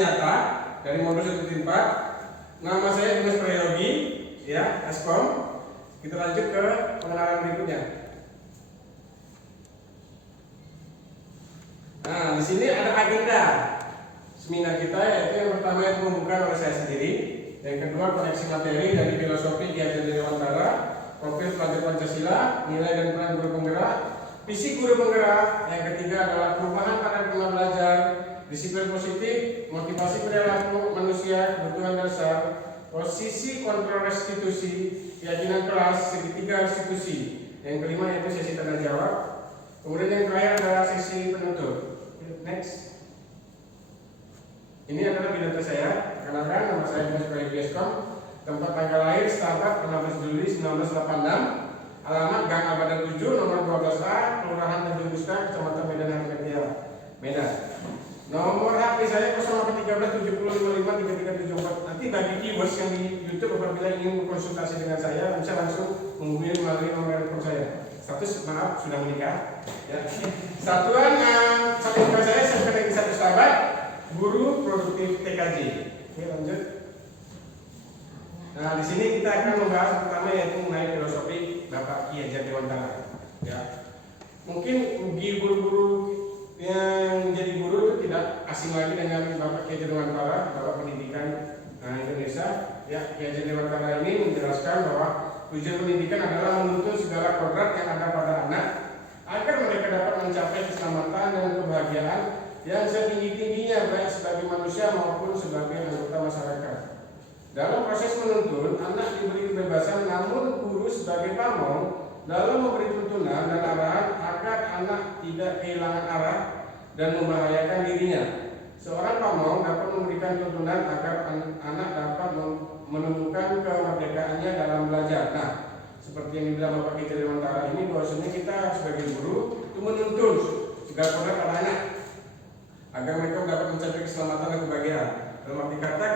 nyata dari modul 1.4. Nama saya Dimas Prayogi, ya, Eskom. Kita lanjut ke pengenalan berikutnya. Nah, di sini ada agenda seminar kita, yaitu yang pertama itu pembukaan oleh saya sendiri, yang kedua koneksi materi dari filosofi Ki Hajar Dewantara, profil pelajar Pancasila, nilai dan peran guru penggerak, visi guru penggerak, yang ketiga adalah perubahan paradigma belajar, disiplin positif, motivasi perilaku manusia, kebutuhan dasar, posisi kontrol restitusi, keyakinan kelas, segitiga restitusi. Yang kelima yaitu sesi tanya jawab. Kemudian yang terakhir adalah sesi penutup. Next. Ini adalah biodata saya. Kenalkan, nama saya Dimas Prayogi Eskom. Tempat tanggal lahir Startup 16 Juli 1986. Alamat Gang Abada 7, nomor 12A, Kelurahan Tanjung Gusta, Kecamatan Medan Harga Medan. Nomor HP saya 0813 7055 3374. Nanti bagi viewers yang di YouTube apabila ingin berkonsultasi dengan saya bisa langsung menghubungi melalui nomor telepon saya. Status maaf sudah menikah. Ya. Satuan sampaikan saya Negeri 1 Sahabat, Guru Produktif TKJ. Oke, lanjut. Nah, di sini kita akan membahas pertama yaitu mengenai filosofi Bapak Ki Hajar Dewantara. Ya. Mungkin bagi guru-guru yang menjadi guru itu tidak asing lagi dengan Bapak Ki Hajar Dewantara, Bapak Pendidikan Indonesia. Ya, Ki Hajar Dewantara ini menjelaskan bahwa tujuan pendidikan adalah menuntun segala kodrat yang ada pada anak agar mereka dapat mencapai keselamatan dan kebahagiaan yang setinggi-tingginya baik sebagai manusia maupun sebagai anggota masyarakat. Dalam proses menuntun, anak diberi kebebasan, namun guru sebagai pamong dalam memberi tuntunan dan arahan agar anak tidak kehilangan arah dan membahayakan dirinya. Seorang pamong dapat memberikan tuntunan agar anak dapat menemukan kemerdekaannya dalam belajar. Nah, seperti yang dibilang Bapak Ki Hajar Dewantara ini, bahwasanya kita sebagai guru itu menuntun segala kodrat pada anak agar mereka dapat mencapai keselamatan dan kebahagiaan. Dalam arti kata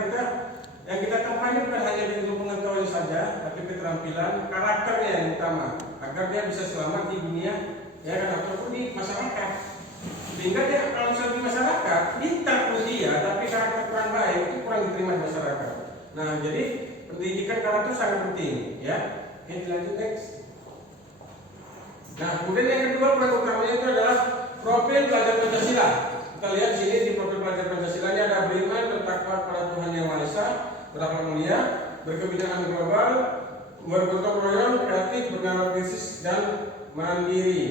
yang kita kampanye bukan hanya di ilmu pengetahuan saja, tapi keterampilan karakternya yang utama agar dia bisa selamat di dunia ya kan, ataupun di masyarakat. Sehingga dia kalau misalnya di masyarakat pintar pun dia, tapi karakter kurang baik itu kurang diterima di masyarakat. Nah, jadi pendidikan karakter sangat penting, ya. Oke, lanjut next. Nah, kemudian yang kedua peran utamanya itu adalah profil pelajar Pancasila. Kita lihat di sini di profil pelajar Pancasila ini ada beriman, bertakwa kepada Tuhan Yang Maha Esa, berakhlak mulia, berkebijakan global, bergotong royong, kreatif, bernarkosis dan mandiri.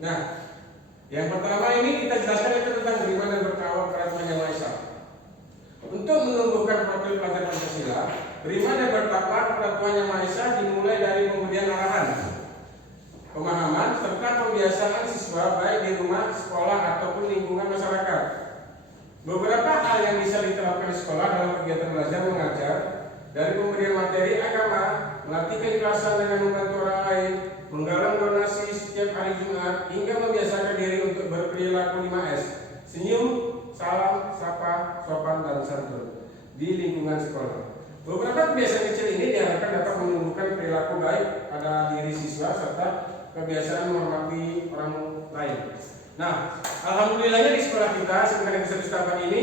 Nah, yang pertama ini kita jelaskan itu tentang beriman dan bertakwa kepada Tuhan Yang Maha Esa. Untuk menumbuhkan profil pelajar Pancasila, beriman dan bertakwa kepada Tuhan Yang Maha Esa dimulai dari pemberian arahan, pemahaman serta pembiasaan siswa baik di rumah, sekolah ataupun lingkungan masyarakat. Beberapa hal yang bisa diterapkan di sekolah dalam kegiatan belajar mengajar, dari pemberian materi agama, melatih keikhlasan dengan membantu orang lain, menggalang donasi setiap hari Jumat, hingga membiasakan diri untuk berperilaku 5S: senyum, salam, sapa, sopan, dan santun di lingkungan sekolah. Beberapa kebiasaan kecil ini diharapkan dapat menumbuhkan perilaku baik pada diri siswa serta kebiasaan menghormati orang lain. Nah, alhamdulillahnya di sekolah kita sebenarnya Negeri 1 Sahabat ini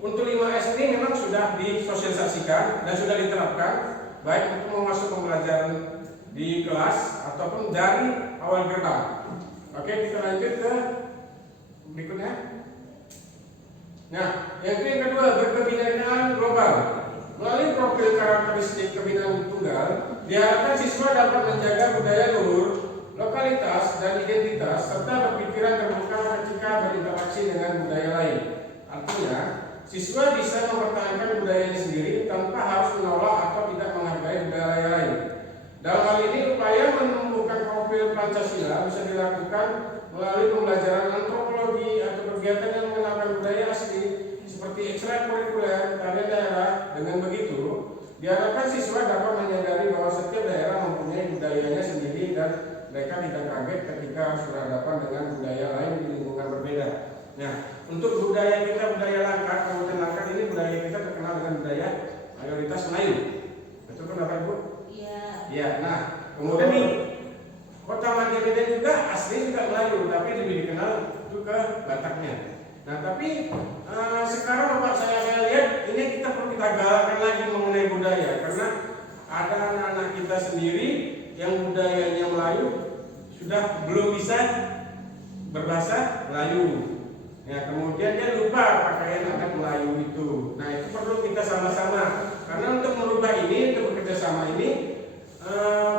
untuk 5S ini memang sudah disosialisasikan dan sudah diterapkan baik untuk memasuk pembelajaran di kelas ataupun dari awal gerbang. Oke, kita lanjut ke berikutnya. Nah, yang kedua, berkebinekaan global. Melalui profil karakteristik kebinaan tunggal, diharapkan siswa dapat menjaga budaya luhur, lokalitas, dan identitas, serta berpikiran terbuka ketika berinteraksi dengan budaya lain. Artinya, siswa bisa mempertahankan budayanya sendiri tanpa harus menolak atau tidak menghargai budaya lain. Dalam hal ini, upaya menumbuhkan profil Pancasila bisa dilakukan melalui pembelajaran antropologi atau kegiatan yang mengenalkan budaya asli seperti ekstrakurikuler tarian daerah. Dengan begitu, diharapkan siswa dapat menyadari bahwa setiap daerah mempunyai budayanya sendiri dan mereka tidak kaget ketika harus berhadapan dengan budaya lain di lingkungan berbeda. Nah, untuk budaya kita, budaya Langkat, Kabupaten Langkat ini budaya kita terkenal dengan budaya mayoritas Melayu. Betul kan Bapak Ibu? Iya. Ya, nah, kemudian di Kota Madya Medan juga asli juga Melayu, tapi lebih dikenal itu ke Bataknya. Nah, tapi sekarang Bapak saya lihat ini kita perlu kita galakkan lagi mengenai budaya, karena ada anak-anak kita sendiri yang budayanya Melayu sudah belum bisa berbahasa Melayu. Ya, kemudian dia lupa pakaian adat Melayu itu. Nah, itu perlu kita sama-sama, karena untuk merubah ini, untuk bekerja sama ini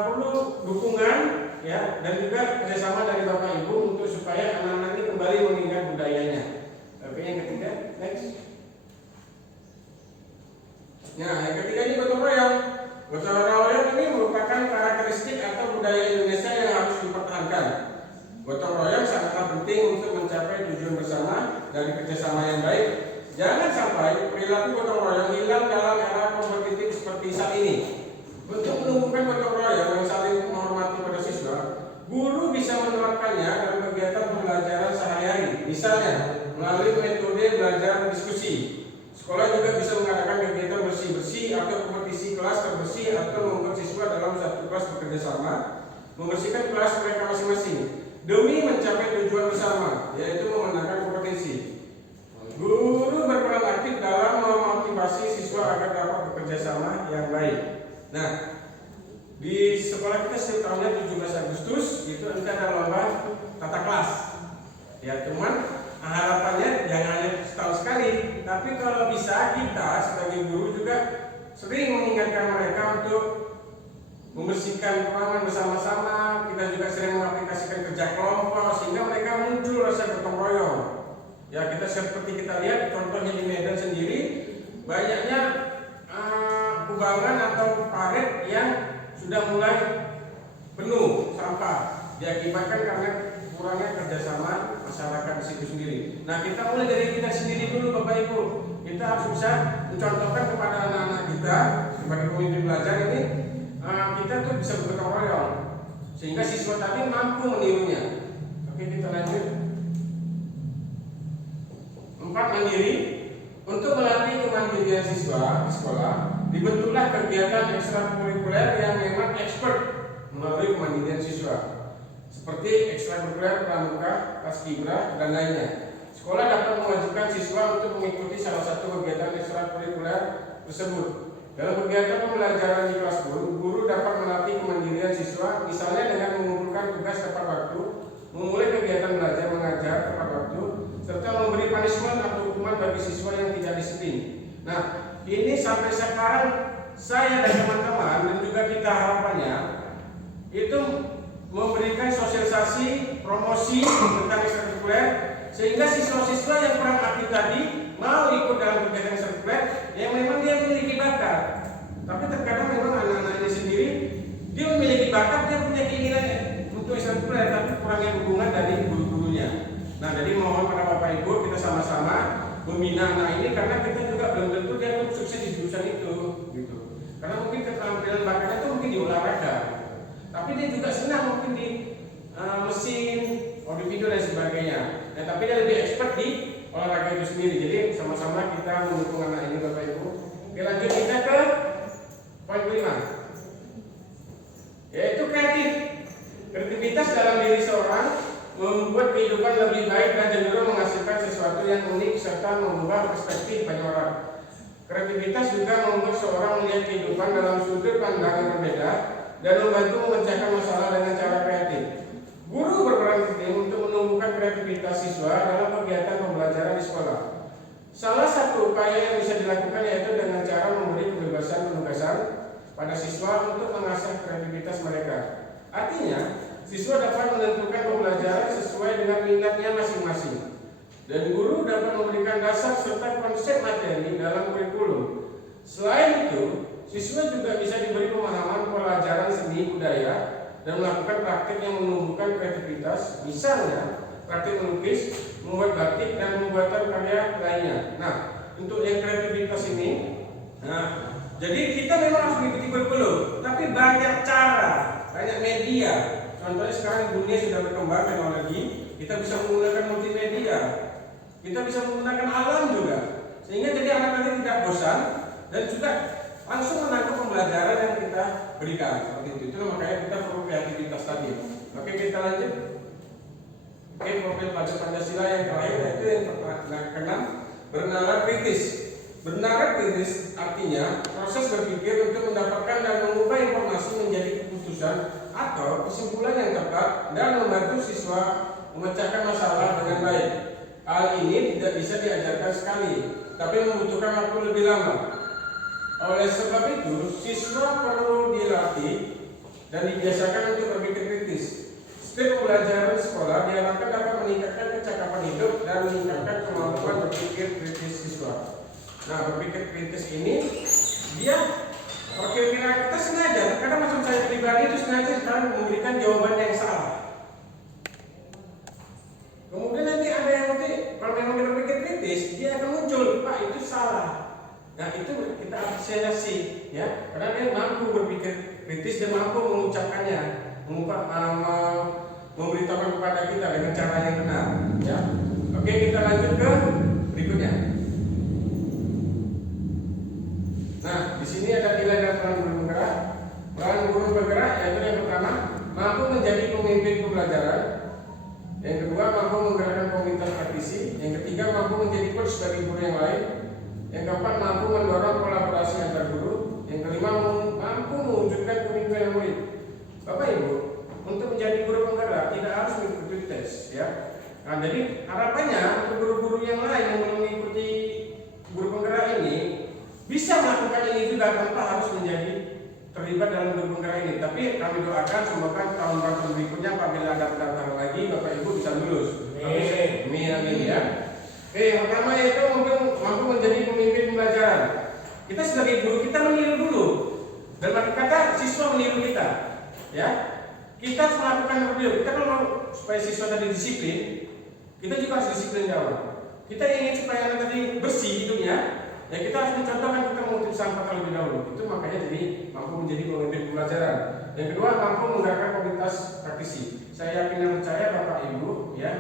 perlu dukungan ya, dan juga kerjasama dari Bapak Ibu untuk supaya anak-anak ini kembali mengingat budayanya. Oke, yang ketiga, next. Nah, yang ketiga ini gotong royong. Gotong royong ini merupakan karakteristik atau budaya Indonesia yang harus dipertahankan. Gotong royong sangatlah penting untuk mencapai tujuan bersama dari kerjasama yang baik. Jangan sampai perilaku gotong royong hilang dalam era kompetitif seperti saat ini. Untuk menumbuhkan gotong royong yang saling menghormati pada siswa, guru bisa menerapkannya dalam kegiatan pembelajaran sehari-hari. Misalnya, melalui metode belajar diskusi. Sekolah juga bisa mengadakan kegiatan bersih-bersih atau kompetisi kelas terbersih, atau membuat siswa dalam satu kelas bekerja sama membersihkan kelas mereka masing-masing demi mencapai tujuan bersama, yaitu memenangkan kompetisi. Guru berperan aktif dalam memotivasi siswa agar dapat bekerja sama yang baik. Nah, di sekolah kita setiap tahunnya 17 Agustus itu nanti ada lomba tata kelas. Ya, cuman harapannya jangan hanya setahun sekali, tapi kalau bisa kita sebagai guru juga sering mengingatkan mereka untuk membersihkan ruangan bersama-sama. Kita juga sering mengaplikasikan kerja kelompok sehingga mereka muncul rasa gotong royong. Ya, kita seperti kita lihat contohnya di Medan sendiri, banyaknya kubangan atau parit yang sudah mulai penuh sampah, diakibatkan karena kurangnya kerjasama masyarakat di situ sendiri. Nah, kita mulai dari kita sendiri dulu, Bapak Ibu. Kita harus bisa mencontohkan kepada anak-anak kita sebagai pemimpin belajar ini, kita tuh bisa bergotong royong sehingga siswa tadi mampu menirunya. Oke, kita lanjut. 4. Mandiri. Untuk melatih kemandirian siswa di sekolah, dibentuklah kegiatan ekstrakurikuler yang memang expert melalui kemandirian siswa, seperti ekstrakurikuler pramuka, paskibra, dan lainnya. Sekolah dapat mewajibkan siswa untuk mengikuti salah satu kegiatan ekstrakurikuler tersebut. Dalam kegiatan pembelajaran di kelas pun, guru dapat melatih kemandirian siswa, misalnya dengan mengumpulkan tugas tepat waktu, memulai kegiatan belajar mengajar tepat waktu, serta memberi punishment atau hukuman bagi siswa yang tidak disiplin. Nah, ini sampai sekarang saya dan teman-teman dan juga kita harapannya itu memberikan sosialisasi, promosi tentang ekstrakurikuler, sehingga siswa-siswa yang kurang aktif tadi mau ikut dalam kegiatan ekstrakurikuler yang memang dia memiliki bakat. Tapi terkadang memang anak-anak ini sendiri dia memiliki bakat, dia punya keinginan untuk ekstrakurikuler, tapi kurangnya dukungan dari guru-gurunya. Nah, jadi mohon pada Bapak Ibu kita sama-sama membina anak ini, karena kita juga belum tentu dia tuh sukses di jurusan itu, gitu. Karena mungkin keterampilan bakatnya itu mungkin di olahraga, tapi dia juga senang mungkin di mesin, audio video dan sebagainya. Nah, tapi dia lebih expert di olahraga itu sendiri. Jadi sama-sama kita mendukung anak ini, Bapak Ibu. Oke, lanjut kita ke poin 5, yaitu kreatif. Kreativitas dalam diri seorang membuat kehidupan lebih baik dan cenderung menghasilkan sesuatu yang unik serta mengubah perspektif banyak orang. Kreativitas juga membuat seorang melihat kehidupan dalam sudut pandang yang berbeda dan membantu memecahkan masalah dengan cara kreatif. Guru berperan penting untuk menumbuhkan kreativitas siswa dalam kegiatan pembelajaran di sekolah. Salah satu upaya yang bisa dilakukan yaitu dengan cara memberi kebebasan penugasan pada siswa untuk mengasah kreativitas mereka. Artinya, siswa dapat menentukan pembelajaran sesuai dengan minatnya masing-masing, dan guru dapat memberikan dasar serta konsep materi dalam kurikulum. Selain itu, siswa juga bisa diberi pemahaman pelajaran seni budaya dan melakukan praktik yang menumbuhkan kreativitas, misalnya praktik melukis, membuat batik, dan pembuatan karya lainnya. Nah, untuk yang kreativitas ini, jadi kita memang harus mengikuti kurikulum, tapi banyak cara, banyak media. Contohnya sekarang dunia sudah berkembang teknologi, kita bisa menggunakan multimedia, kita bisa menggunakan alam juga, sehingga jadi anak-anak tidak bosan dan juga langsung menangkap pembelajaran yang kita berikan. Seperti itu makanya kita perlu kreativitas tadi. Oke, kita lanjut. Oke, profil pelajar Pancasila yang terakhir yaitu yang keenam, bernalar kritis. Bernalar kritis artinya proses berpikir untuk mendapatkan dan mengubah informasi menjadi keputusan atau kesimpulan yang tepat dan membantu siswa memecahkan masalah dengan baik. Hal ini tidak bisa diajarkan sekali, tapi membutuhkan waktu lebih lama. Oleh sebab itu, siswa perlu dilatih dan dibiasakan untuk berpikir kritis. Setiap pembelajaran sekolah diharapkan dapat meningkatkan kecakapan hidup dan meningkatkan kemampuan berpikir kritis siswa. Nah, berpikir kritis ini dia kira-kira kita sengaja, kadang macam saya pribadi itu sengaja sekarang memberikan jawaban yang salah. Kemudian nanti ada yang nanti kalau memang dia berpikir kritis, dia akan muncul, Pak itu salah. Nah itu kita apresiasi, ya, karena dia mampu berpikir kritis dan mampu mengucapkannya, memberitahukan kepada kita dengan cara yang benar, ya. Oke, kita lanjut ke berikutnya. Nah, di sini ada nilai dan peran guru penggerak. Peran guru penggerak yaitu yang pertama, mampu menjadi pemimpin pembelajaran. Yang kedua, mampu menggerakkan komunitas praktisi. Yang ketiga, mampu menjadi coach bagi guru yang lain. Yang keempat, mampu mendorong kolaborasi antar guru. Yang kelima, mampu mewujudkan kepemimpinan murid. Bapak Ibu, untuk menjadi guru penggerak tidak harus mengikuti tes, ya. Nah, jadi harapannya untuk guru-guru yang lain yang belum mengikuti guru penggerak ini bisa melakukan ini juga tanpa harus menjadi terlibat dalam guru penggerak ini. Tapi kami doakan semoga tahun berikutnya apabila ada pendaftaran lagi, Bapak Ibu bisa lulus. Amin ya. Oke, yang pertama yaitu mampu menjadi pemimpin pembelajaran. Kita sebagai guru kita meniru dulu. Dan arti kata siswa meniru kita, ya. Kita harus melakukan review. Kita kalau mau supaya siswa tadi disiplin, kita juga harus disiplin jauh. Kita ingin supaya anak tadi bersih hidupnya, ya kita harus mencontohkan kita mengutip sampah terlebih dahulu. Itu makanya jadi mampu menjadi pemimpin pembelajaran. Yang kedua, mampu menggerakkan komunitas praktisi. Saya yakin dan percaya Bapak Ibu, ya,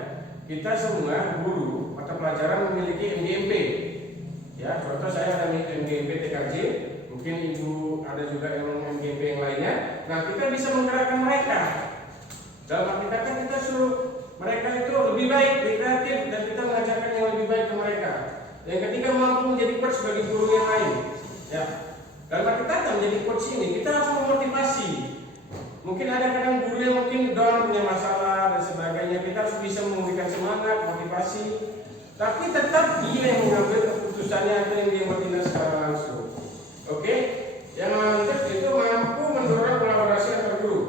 kita semua guru mata pelajaran memiliki MGMP. Ya, contoh saya ada MGMP TKJ, mungkin Ibu ada juga yang MGMP yang lainnya. Nah, kita bisa menggerakkan mereka. Dalam arti kata kita suruh mereka itu lebih baik, lebih kreatif, dan kita mengajarkan yang lebih baik ke mereka. Yang ketiga, mampu menjadi coach bagi guru yang lain. Ya, dalam arti kata menjadi coach ini kita harus memotivasi. Mungkin ada kadang guru yang mungkin down, punya masalah dan sebagainya. Kita harus bisa memberikan semangat, motivasi. Tapi tetap dia yang mengambil keputusannya atau yang dia bertindak secara langsung. Oke, yang lanjut itu mampu mendorong kolaborasi antar guru.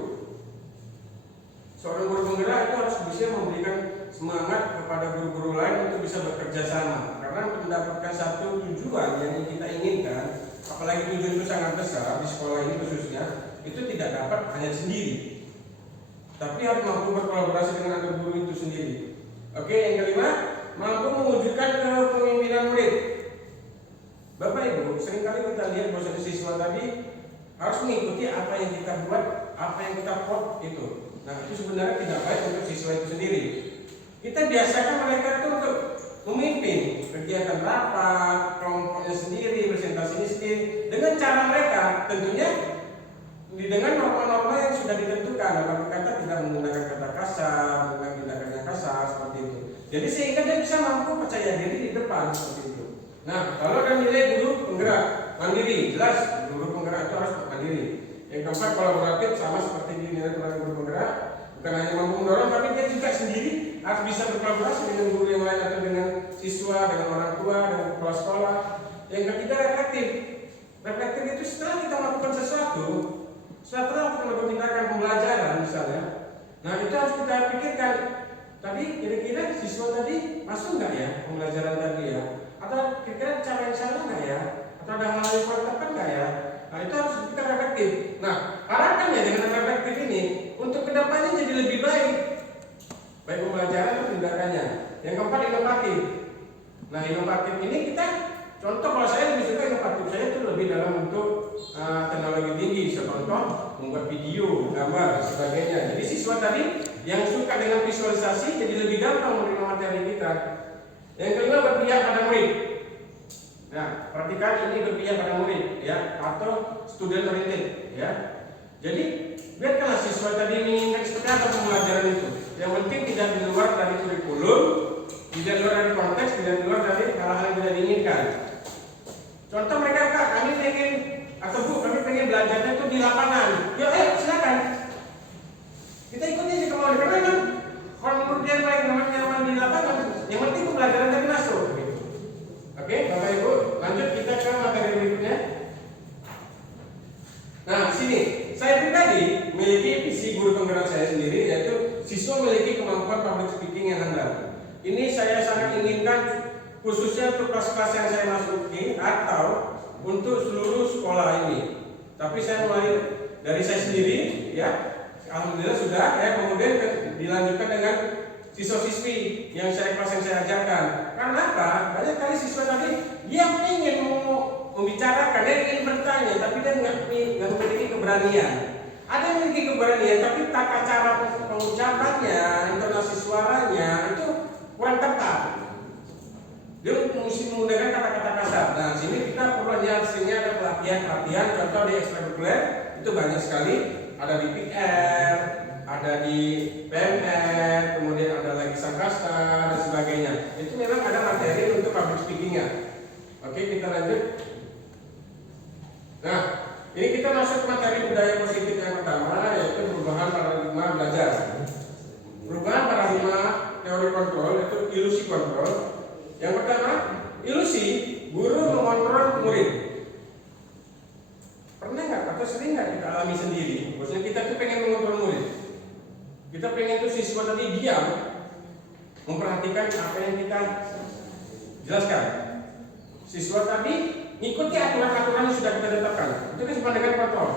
Seorang guru penggerak itu harus bisa memberikan semangat kepada guru-guru lain untuk bisa bekerja sama. Karena untuk mendapatkan satu tujuan yang kita inginkan, apalagi tujuan itu sangat besar di sekolah ini khususnya, itu tidak dapat hanya sendiri, tapi harus mampu berkolaborasi dengan antar guru itu sendiri. Oke, yang kelima, mampu mewujudkan kepemimpinan murid. Bapak Ibu, seringkali kita lihat bahwa siswa tadi harus mengikuti apa yang kita buat, apa yang kita quote itu. Nah, itu sebenarnya tidak baik untuk siswa itu sendiri. Kita biasakan mereka itu untuk memimpin kegiatan rapat, kelompoknya sendiri, presentasinya sendiri, dengan cara mereka tentunya dengan norma-norma yang sudah ditentukan. Dalam kata tidak menggunakan kata kasar, dengan tindakan yang kasar seperti itu. Jadi sehingga dia bisa mampu percaya diri di depan seperti itu. Nah, kalau ada nilai guru penggerak mandiri, jelas guru penggerak itu harus mandiri. Yang keempat, kolaboratif, sama seperti di nilai guru penggerak, bukan hanya mampu mendorong, tapi dia juga sendiri harus bisa berkolaborasi dengan guru yang lain atau dengan siswa, dengan orang tua, dengan kepala sekolah. Yang ketiga, reflektif. Reflektif itu setelah kita melakukan sesuatu, setelah kita melakukan tindakan pembelajaran misalnya, nah itu harus kita pikirkan. Tadi kira-kira siswa tadi masuk nggak ya pembelajaran tadi ya? Atau kira-kira cara yang salah nggak ya? Atau ada hal yang kurang tepat nggak ya? Nah itu harus kita reflektif. Nah harapannya dengan reflektif ini untuk kedepannya jadi lebih baik, baik pembelajaran atau tindakannya. Yang keempat, inovatif. Nah inovatif ini kita contoh, kalau saya lebih suka inovatif saya itu lebih dalam bentuk teknologi tinggi, contoh membuat video, gambar dan sebagainya. Jadi siswa tadi yang suka dengan visualisasi jadi lebih gampang menerima materi kita. Yang kelima, berpihak pada murid. Nah, perhatikan ini berpihak pada murid ya, atau student oriented ya. Jadi biarkanlah siswa tadi menginginkan seperti apa pembelajaran itu. Yang penting tidak di luar dari di lapangan. Ya, ayo silakan. Kita ikuti aja kemauan karena memang kalau menurut dia paling nyaman di lapangan. Yang penting pelajaran tadi masuk. Oke, Bapak Ibu, lanjut kita ke materi berikutnya. Nah, di sini saya pribadi memiliki visi guru penggerak saya sendiri, yaitu siswa memiliki kemampuan public speaking yang handal. Ini saya sangat inginkan khususnya untuk kelas-kelas yang saya masuki atau untuk seluruh sekolah ini. Tapi saya mulai dari saya sendiri, ya, alhamdulillah sudah, ya, kemudian dilanjutkan dengan siswa-siswi yang kelas yang saya ajarkan. Karena apa? Banyak kali siswa tadi dia ingin membicarakan, dia ingin bertanya, tapi dia nggak memiliki keberanian. Ada yang memiliki keberanian, tapi tata cara pengucapannya, intonasi suaranya itu kurang tepat. Dia mesti menggunakan kata-kata kasar. Nah, sini kita perlu hasilnya ada pelatihan. Contoh di ekstrakurikuler itu banyak sekali. Ada di PR, ada di PMR, kemudian ada lagi Sangkasta dan sebagainya. Itu memang ada materi untuk public speakingnya. Oke, kita lanjut. Nah, ini kita masuk ke materi budaya positif yang pertama, yaitu perubahan paradigma belajar. Perubahan paradigma teori kontrol, yaitu ilusi kontrol. Yang pertama, ilusi guru mengontrol murid. Pernah nggak atau sering nggak kita alami sendiri? Maksudnya kita tuh pengen mengontrol murid. Kita pengen tuh siswa tadi diam, memperhatikan apa yang kita jelaskan. Siswa tadi ngikuti aturan-aturan yang sudah kita tetapkan. Itu disebut dengan kontrol.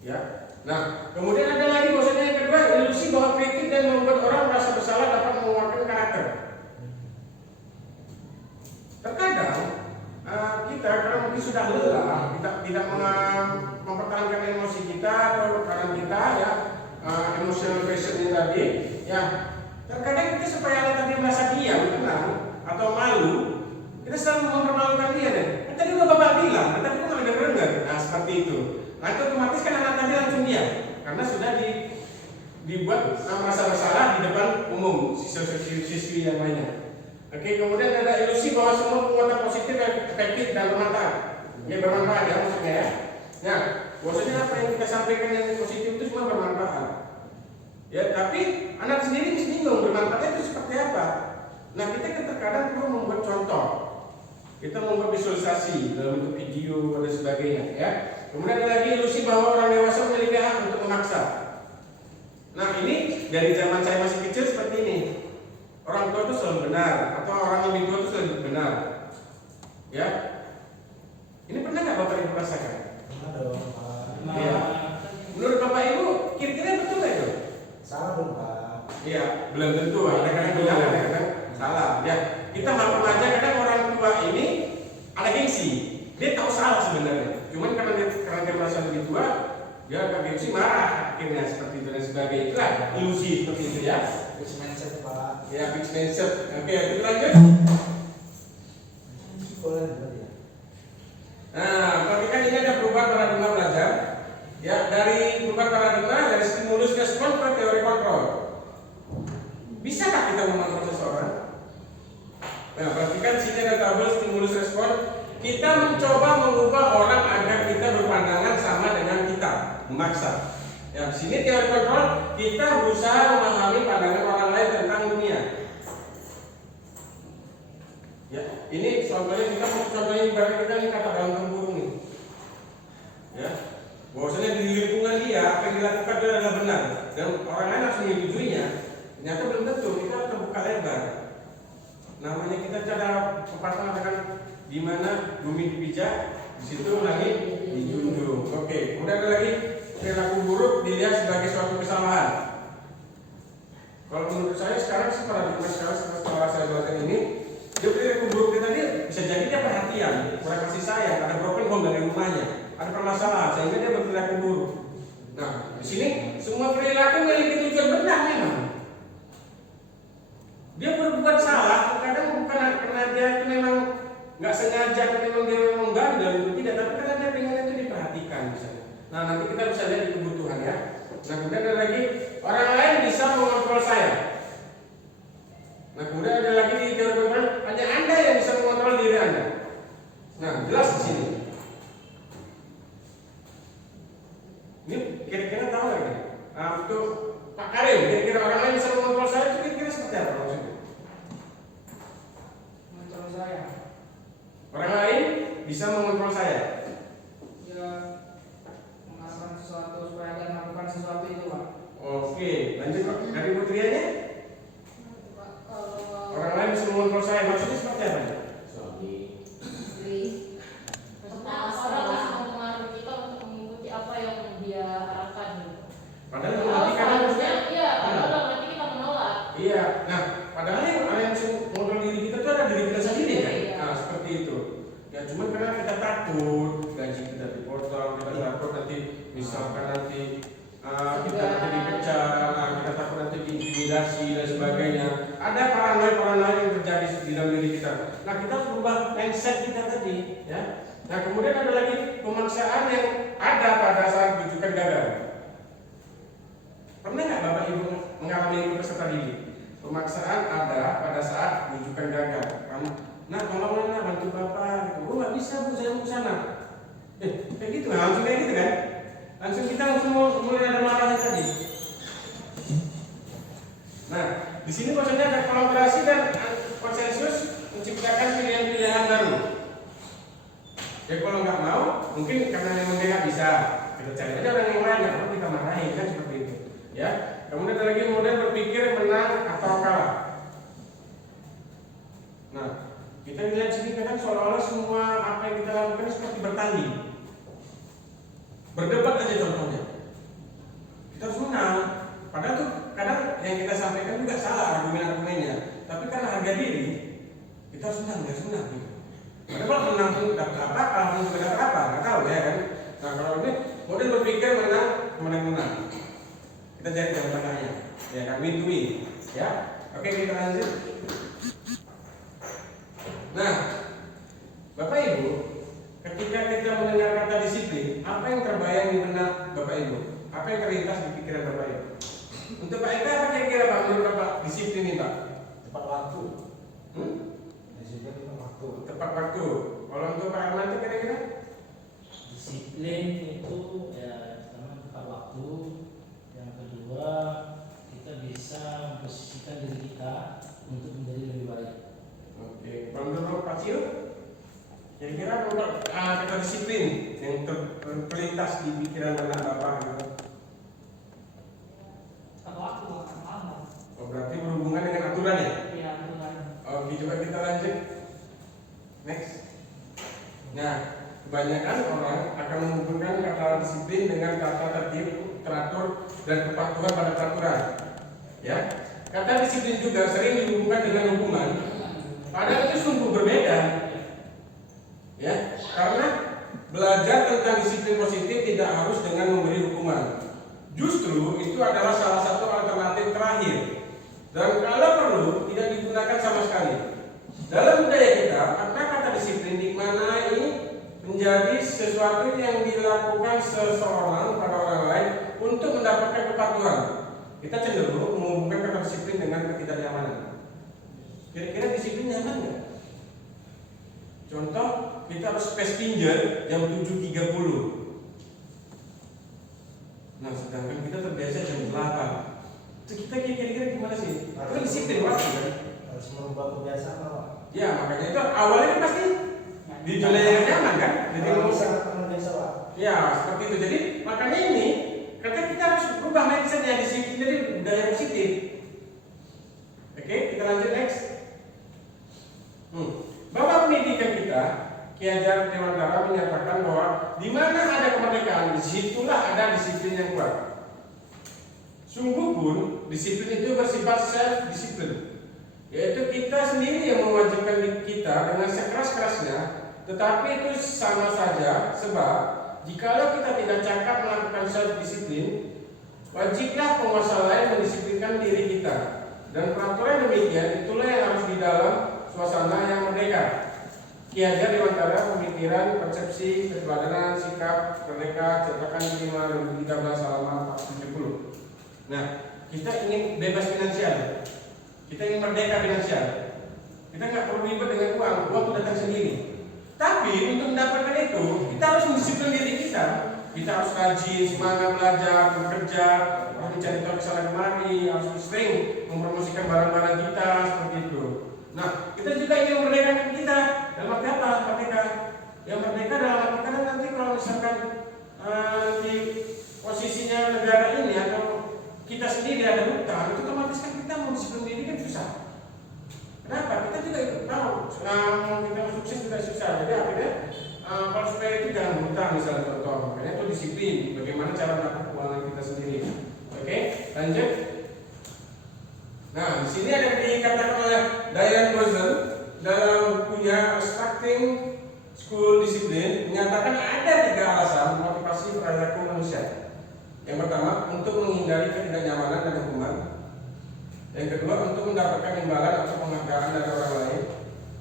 Ya. Nah, kemudian ada lagi maksudnya yang kedua, ilusi bahwa kritik dan membuat orang merasa bersalah dapat menguatkan karakter. Terkadang kita karena mungkin sudah lelah, kita tidak mempertahankan emosi kita atau karena kita ya emotional passion tadi, ya terkadang kita supaya anak tadi merasa diam, tenang atau malu, kita selalu mempermalukan dia deh. Tadi udah bapak bilang, tapi kok nggak dengar. Nah seperti itu. Nah itu otomatis kan anak tadi langsung diam karena sudah dibuat merasa bersalah di depan umum siswi yang lainnya. Oke, kemudian ada ilusi bahwa semua penguatan positif efektif dan bermanfaat. Ya bermanfaat ya maksudnya ya. Nah, maksudnya apa yang kita sampaikan yang positif itu semua bermanfaat. Ya, tapi anak sendiri mesti bingung bermanfaatnya itu seperti apa. Nah, kita terkadang perlu membuat contoh. Kita membuat visualisasi dalam bentuk video dan sebagainya. Ya. Kemudian ada lagi ilusi bahwa orang dewasa memiliki hak untuk memaksa. Nah, ini dari zaman saya masih kecil seperti ini. Orang tua itu selalu benar atau orang lebih tua itu selalu benar. Ya. Ini pernah nggak Bapak Ibu rasakan? Pernah. Ya. Menurut Bapak Ibu, kira-kira betul nggak itu? Salah dong Pak. Iya, belum tentu. Ada kadang benar, ada kadang salah. Ya. Kita maklum aja kadang orang tua ini ada gengsi. Dia tahu salah sebenarnya. Cuman karena dia merasa lebih tua, dia agak gengsi marah akhirnya seperti itu dan sebagainya. Itulah ilusi seperti itu ya. Fixed mindset Pak. Ya, fixed mindset. Oke, kita lanjut. Sekolah juga ya. Nah, perhatikan ini ada perubahan paradigma belajar. Ya, dari perubahan paradigma dari stimulus respon ke teori kontrol. Bisakah kita mengontrol seseorang? Nah, perhatikan sini ada tabel stimulus respon. Kita mencoba mengubah orang agar kita berpandangan sama dengan kita, memaksa. Ya, di sini teori kontrol, kita berusaha memahami pandangan orang lain tentang dunia. Ya, ini contohnya kita contohnya ibarat kita ini kata dalam tempurung nih. Ya, bahwasanya di lingkungan dia apa yang dilakukan itu adalah benar dan orang lain harus menyetujuinya. Ternyata belum tentu, kita harus terbuka lebar. Namanya kita cara pepatah mengatakan di mana bumi dipijak, di situ langit dijunjung. Oke, kemudian ada lagi perilaku buruk dilihat sebagai suatu kesalahan. Kalau menurut saya sekarang setelah saya belajar ini, dia perilaku buruk kita tadi bisa jadi dia perhatian, kurang kasih sayang, ada broken home dari rumahnya, ada permasalahan sehingga dia berperilaku buruk. Nah, di sini semua perilaku memiliki tujuan benar memang. Dia berbuat salah, kadang bukan karena dia itu memang nggak sengaja, memang dia memang bandel itu tidak, tapi karena dia pengen itu diperhatikan misalnya. Nah, nanti kita bisa lihat di kebutuhan ya. Nah, kemudian ada lagi orang lain bisa mengontrol saya. Nah, kemudian ada lagi di teori kontrol, hanya Anda yang bisa mengontrol diri Anda. Nah, jelas di sini. Iya, nah padahal yang modal diri kita itu ada diri kita sendiri kan? Iya. Nah seperti itu. Ya cuman karena kita takut gaji kita dipotong, kita takut nanti misalkan nanti kita nanti dipecat, kita takut nanti diintimidasi dan sebagainya. Ada paranoia yang terjadi di dalam diri kita. Nah kita harus berubah mindset kita tadi, ya. Nah kemudian ada lagi pemaksaan yang ada pada saat rujukan gagal. Pernah nggak Bapak Ibu mengalami itu peserta didik? Pemaksaan ada pada saat rujukan gagal. Kamu, nah tolonglah bantu Bapak. Oh nggak bisa Bu, saya mau ke sana. Kayak gitu, langsung kayak gitu kan? Langsung kita mulai ada marahnya tadi. Nah, di sini maksudnya ada kolaborasi dan konsensus menciptakan pilihan-pilihan baru. Ya kalau nggak mau, mungkin karena memang dia nggak bisa, kita cari aja orang yang lain, kalau kita marahin kan seperti itu. Ya, kemudian ada lagi model berpikir menang atau kalah. Nah, kita lihat sini kan seolah-olah semua apa yang kita lakukan seperti bertanding, berdebat aja contohnya. Kita harus menang. Padahal tuh kadang yang kita sampaikan juga salah argumen-argumennya. Tapi karena harga diri, kita harus menang, harus menang. Gitu. Padahal kalau menang pun dapat apa, kalah pun juga dapat apa, nggak tahu ya kan. Nah kalau ini model berpikir menang. Kita cari jalan tengahnya, ya kan, win to win. Ya, oke kita lanjut. Nah, Bapak Ibu, ketika kita mendengar kata disiplin, apa yang terbayang di benak Bapak Ibu? Apa yang terlintas di pikiran Bapak Ibu? Untuk Pak Eka, apa kira-kira Pak menurut Bapak disiplin ini Pak? Tepat waktu. Disiplin tepat waktu. Tepat waktu. Kalau untuk Pak Armanto kira-kira? Disiplin itu ya pertama tepat waktu. Yang kedua kita bisa memposisikan diri kita untuk menjadi lebih baik. Oke. Kalau menurut Pak Cio, kira-kira untuk kata disiplin yang terlintas di pikiran benak Bapak gitu? waktu lama. Oh, berarti berhubungan dengan aturan ya? Iya, aturan. Oke, coba kita lanjut. Next. Nah, kebanyakan orang akan menghubungkan kata disiplin dengan kata tertib, teratur, dan kepatuhan pada peraturan. Ya, kata disiplin juga sering dihubungkan dengan hukuman. Padahal itu sungguh berbeda. Ya, karena belajar tentang disiplin positif tidak harus dengan memberi hukuman. Justru itu adalah salah satu alternatif terakhir. Dan kalau perlu tidak digunakan sama sekali. Dalam budaya kita, kata disiplin dimaknai menjadi sesuatu yang dilakukan seseorang pada orang lain untuk mendapatkan kepatuhan. Kita cenderung menghubungkan kata disiplin dengan ketidaknyamanan. Kira-kira disiplin nyaman nggak? Contoh, kita harus space pinjer jam 7.30. Nah, sedangkan kita terbiasa jam 8. Itu kita kira-kira gimana sih? Itu kan disiplin waktu kan? Harus merubah kebiasaan Pak. Ya, makanya itu awalnya kan pasti di zona yang nyaman kan? Jadi Kalau bisa biasa Pak. ya, seperti itu. Jadi makanya ini kata kita harus berubah mindsetnya disiplin jadi budaya positif. Oke, kita lanjut next. Bapak pendidikan kita, Ki Hajar Dewantara menyatakan bahwa di mana ada kemerdekaan, disitulah ada disiplin yang kuat. Sungguh pun disiplin itu bersifat self-disiplin, yaitu kita sendiri yang mewajibkan diri kita dengan sekeras-kerasnya. Tetapi itu sama saja, sebab jikalau kita tidak cakap melakukan self-disiplin, wajiblah penguasa lain mendisiplinkan diri kita. Dan peraturan demikian itulah yang harus di dalam suasana yang merdeka. Ki Hajar Dewantara, Pemikiran, Persepsi, Keteladanan, Sikap, Merdeka, Cetakan 5 2013 halaman 470. Nah, kita ingin bebas finansial, kita ingin merdeka finansial. Kita nggak perlu ribet dengan uang itu datang sendiri. Tapi untuk mendapatkan itu, kita harus mendisiplin diri kita. Kita harus rajin, semangat belajar, bekerja, harus mencari tahu kesalahan kemari, harus sering mempromosikan barang-barang kita seperti itu. Nah, kita juga ingin memerdekakan kita. Dalam arti apa? Merdeka. Yang merdeka dalam arti kan nanti kalau misalkan di posisinya negara ini atau kita sendiri ada hutang, itu otomatis kan kita mau disiplin diri kan susah. Kenapa? Kita juga ikut tahu kita sukses juga susah. Jadi akhirnya kalau supaya itu jangan hutang misalnya contoh, makanya itu disiplin. Bagaimana cara melakukan keuangan kita sendiri. Oke, lanjut. Nah, di sini ada dikatakan oleh Diane Boyson dalam bukunya Structuring School Discipline menyatakan ada 3 alasan motivasi perilaku manusia. Yang pertama, untuk menghindari ketidaknyamanan dan hukuman. Yang kedua, untuk mendapatkan imbalan atau penghargaan dari orang lain.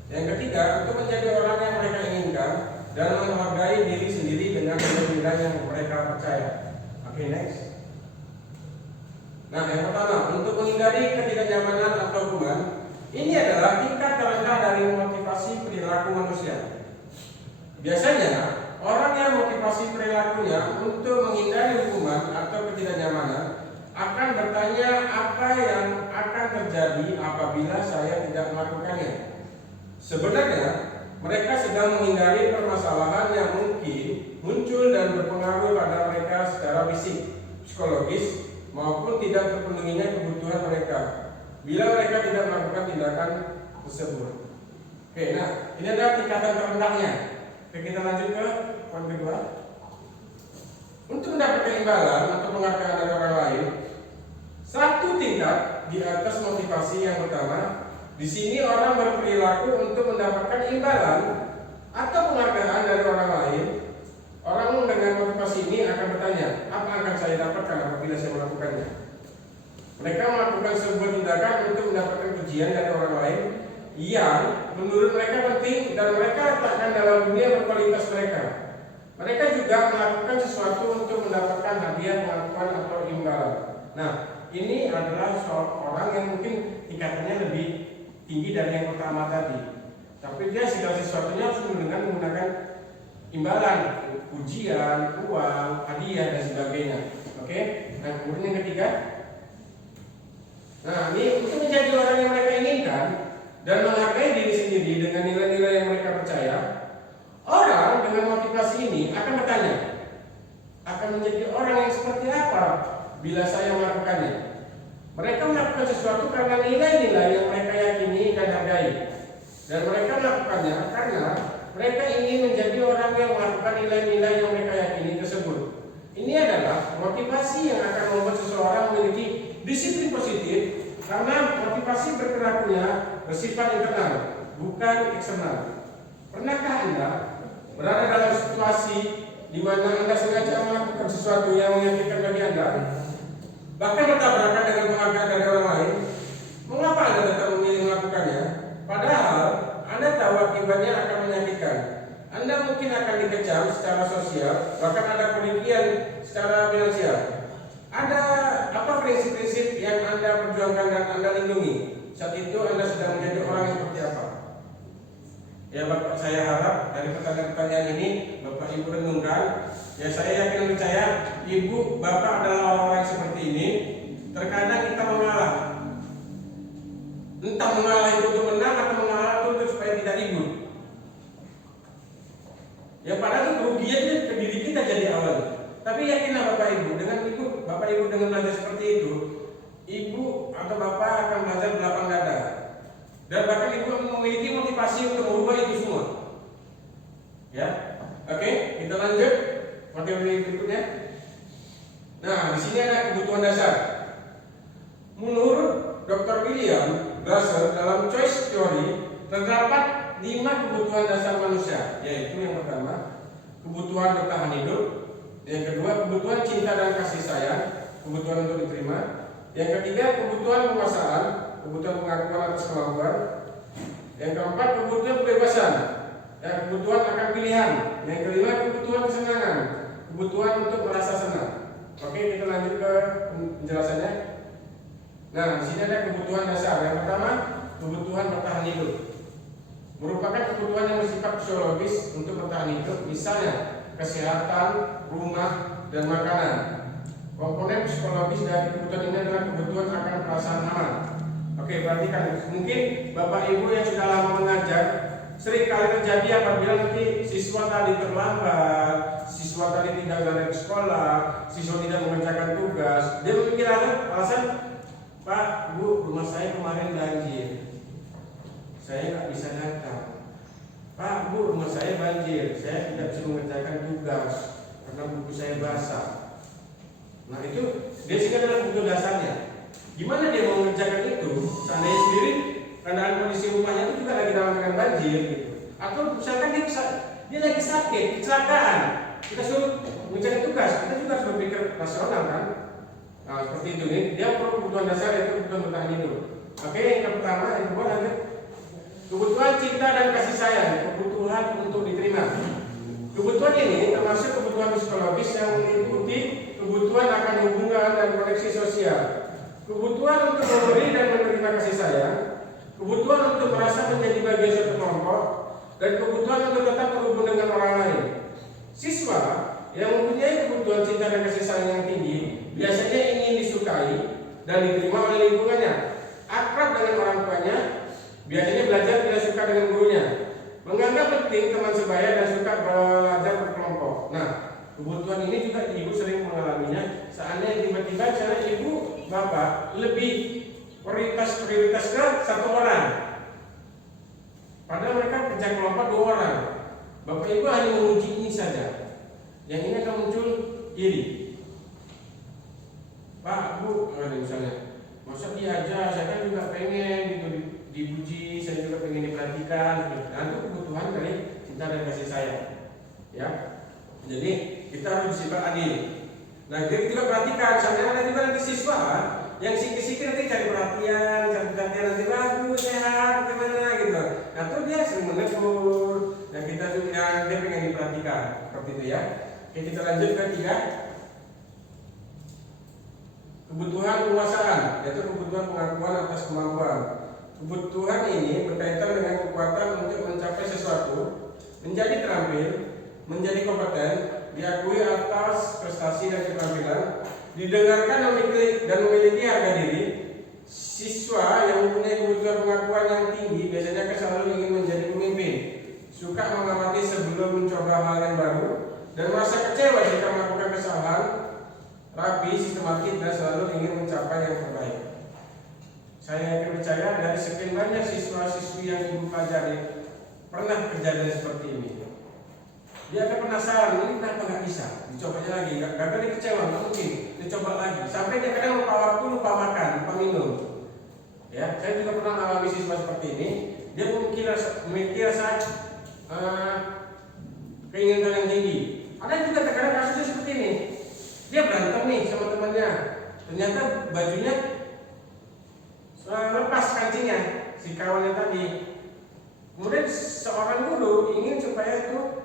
Yang ketiga, untuk menjadi orang yang mereka inginkan dan menghargai diri sendiri dengan nilai yang mereka percaya. Oke, next. Nah, yang pertama, untuk menghindari ketidaknyamanan atau hukuman, ini adalah tingkat terendah dari motivasi perilaku manusia. Biasanya, orang yang motivasi perilakunya untuk menghindari hukuman atau ketidaknyamanan akan bertanya apa yang akan terjadi apabila saya tidak melakukannya. Sebenarnya, mereka sedang menghindari permasalahan yang mungkin muncul dan berpengaruh pada mereka secara fisik, psikologis, maupun tidak terpenuhinya kebutuhan mereka bila mereka tidak melakukan tindakan tersebut. Oke, nah ini adalah tingkatan terendahnya. Oke, kita lanjut ke poin kedua. Untuk mendapatkan imbalan atau penghargaan dari orang lain, satu tingkat di atas motivasi yang pertama. Di sini orang berperilaku untuk mendapatkan imbalan atau penghargaan dari orang lain. Orang dengan motivasi ini akan bertanya, apa akan saya dapatkan apabila saya melakukannya? Mereka melakukan sebuah tindakan untuk mendapatkan pujian dari orang lain yang menurut mereka penting dan mereka letakkan dalam dunia berkualitas mereka. Mereka juga melakukan sesuatu untuk mendapatkan hadiah, pengakuan atau imbalan. Nah, ini adalah orang yang mungkin tingkatannya lebih tinggi dari yang pertama tadi. Tapi dia segala sesuatunya harus menggunakan imbalan, pujian, uang, hadiah dan sebagainya. Oke? Nah, kemudian yang ketiga. Nah, ini untuk menjadi orang yang mereka inginkan dan menghargai diri sendiri dengan nilai-nilai yang mereka percaya, orang dengan motivasi ini akan bertanya, akan menjadi orang yang seperti apa bila saya melakukannya? Mereka melakukan sesuatu karena nilai-nilai yang mereka yakini dan hargai. Dan mereka melakukannya karena mereka ingin menjadi orang yang melakukan nilai-nilai yang mereka yakini tersebut. Ini adalah motivasi yang akan membuat seseorang memiliki disiplin positif karena motivasi berperilakunya bersifat internal, bukan eksternal. Pernahkah Anda berada dalam situasi di mana Anda sengaja melakukan sesuatu yang menyakitkan bagi Anda, bahkan bertabrakan dengan penghargaan dari orang lain? Mengapa Anda tetap memilih melakukannya? Padahal Anda tahu akibatnya akan menyakitkan. Anda mungkin akan dikecam secara sosial, bahkan ada kerugian secara finansial. Ada apa prinsip-prinsip yang Anda perjuangkan dan Anda lindungi? Saat itu Anda sedang menjadi orang yang seperti apa? Ya Bapak, saya harap dari pertanyaan-pertanyaan ini Bapak Ibu renungkan. Ya, saya yakin dan percaya Ibu Bapak adalah orang-orang yang seperti ini. Terkadang kita mengalah, entah mengalah itu untuk menang atau mengalah itu supaya tidak ribut. Ya padahal kerugiannya ke diri kita jadi awal. Tapi yakinlah Bapak Ibu, Bapak Ibu dengan belajar seperti itu, Ibu atau Bapak akan belajar berlapang dada. Dan bahkan Ibu memiliki motivasi untuk merubah itu semua. Ya, oke, kita lanjut materi berikutnya. Nah, di sini ada kebutuhan dasar. Menurut Dr. William Glasser dalam Choice Theory terdapat 5 kebutuhan dasar manusia, yaitu yang pertama, kebutuhan bertahan hidup. Yang kedua, kebutuhan cinta dan kasih sayang, kebutuhan untuk diterima. Yang ketiga, kebutuhan penguasaan, kebutuhan pengakuan atas kemampuan. Yang keempat, kebutuhan kebebasan, kebutuhan akan pilihan. Yang kelima, kebutuhan kesenangan, kebutuhan untuk merasa senang. Oke, kita lanjut ke penjelasannya. Nah, di sini ada kebutuhan dasar. Yang pertama, kebutuhan bertahan hidup. Merupakan kebutuhan yang bersifat fisiologis untuk bertahan hidup, misalnya kesehatan, rumah, dan makanan. Komponen psikologis dari kebutuhan ini adalah kebutuhan akan perasaan aman. Oke, perhatikan. Mungkin Bapak Ibu yang sudah lama mengajar, sering kali terjadi apabila nanti siswa tadi terlambat, siswa tadi tidak berada di sekolah, siswa tidak mengerjakan tugas, dia memikir alasan, Pak, Bu, rumah saya kemarin banjir, saya nggak bisa datang. Pak, Bu, rumah saya banjir, saya tidak bisa mengerjakan tugas karena buku saya basah. Nah itu basic adalah kebutuhan dasarnya. Gimana dia mau mengerjakan itu? Seandainya sendiri keadaan kondisi rumahnya itu juga lagi dalam keadaan banjir gitu. Atau misalkan dia lagi sakit, kecelakaan, kita suruh mencari tugas, kita juga harus berpikir rasional kan? Nah, seperti itu nih, dia perlu kebutuhan dasar yaitu kebutuhan bertahan hidup. Oke, yang pertama, yang kedua lanjut. Kebutuhan cinta dan kasih sayang, kebutuhan untuk diterima. Kebutuhan ini termasuk kebutuhan psikologis yang meliputi kebutuhan akan hubungan dan koneksi sosial, kebutuhan untuk memberi dan menerima kasih sayang, kebutuhan untuk merasa menjadi bagian suatu kelompok, dan kebutuhan untuk tetap terhubung dengan orang lain. Siswa yang mempunyai kebutuhan cinta dan kasih sayang yang tinggi biasanya ingin disukai dan diterima oleh lingkungannya, akrab dengan orang tuanya, biasanya belajar tidak suka dengan gurunya, menganggap penting teman sebaya dan suka belajar berkelompok. Nah, kebutuhan ini juga ibu sering mengalaminya. Seandainya tiba-tiba cara ibu bapak lebih prioritas ke satu orang, padahal mereka kerja kelompok 2 orang. Bapak ibu hanya menguji ini saja, yang ini akan muncul iri. Pak, Bu, ada misalnya, masa dia aja, saya kan juga pengen gitu dipuji, saya juga pengen diperhatikan. Nah, itu kebutuhan dari cinta dan kasih sayang. Ya, jadi kita harus bersifat adil. Nah, jadi juga perhatikan, sampai ada juga nanti siswa yang sikit-sikit nanti cari perhatian, nanti bagus, sehat, gimana gitu. Nah, tuh dia sering menegur. Nah, kita juga dia pengen diperhatikan, seperti itu ya. Oke, kita lanjut ke 3. Kebutuhan penguasaan, yaitu kebutuhan pengakuan atas kemampuan. Kebutuhan ini berkaitan dengan kekuatan untuk mencapai sesuatu, menjadi terampil, menjadi kompeten, diakui atas prestasi dan keterampilan, didengarkan dan memiliki harga diri. Siswa yang mempunyai kebutuhan pengakuan yang tinggi biasanya selalu ingin menjadi pemimpin, suka mengamati sebelum mencoba hal yang baru, dan merasa kecewa jika melakukan kesalahan, rapi, sistematis, dan selalu ingin mencapai yang terbaik. Saya yakin percaya dari sekian banyak siswa-siswi yang ibu pelajari pernah kejadian seperti ini. Dia akan penasaran, ini kenapa nggak bisa? Dicobanya lagi, gagal dia kecewa, nggak mungkin. Dicoba lagi, sampai dia kadang lupa waktu, lupa makan, lupa minum. Ya, saya juga pernah mengalami siswa seperti ini. Dia memiliki rasa keinginan yang tinggi. Ada juga terkadang kasusnya seperti ini. Dia berantem nih sama temannya, ternyata bajunya lepas kancingnya si kawannya tadi. Kemudian seorang guru ingin supaya itu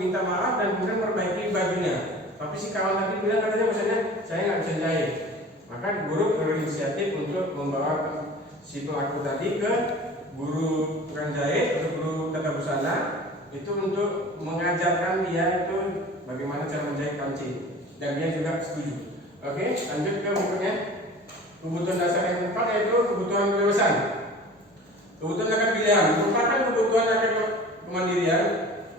minta maaf dan kemudian memperbaiki bajunya. Tapi si kawan tadi bilang katanya misalnya saya nggak bisa jahit. Maka guru berinisiatif untuk membawa si pelaku tadi ke guru tukang jahit atau guru tata busana itu untuk mengajarkan dia itu bagaimana cara menjahit kancing, dan dia juga setuju. Oke, lanjut ke berikutnya. Kebutuhan dasar yang keempat yaitu kebutuhan kebebasan. Kebutuhan akan pilihan merupakan kebutuhan akan kemandirian,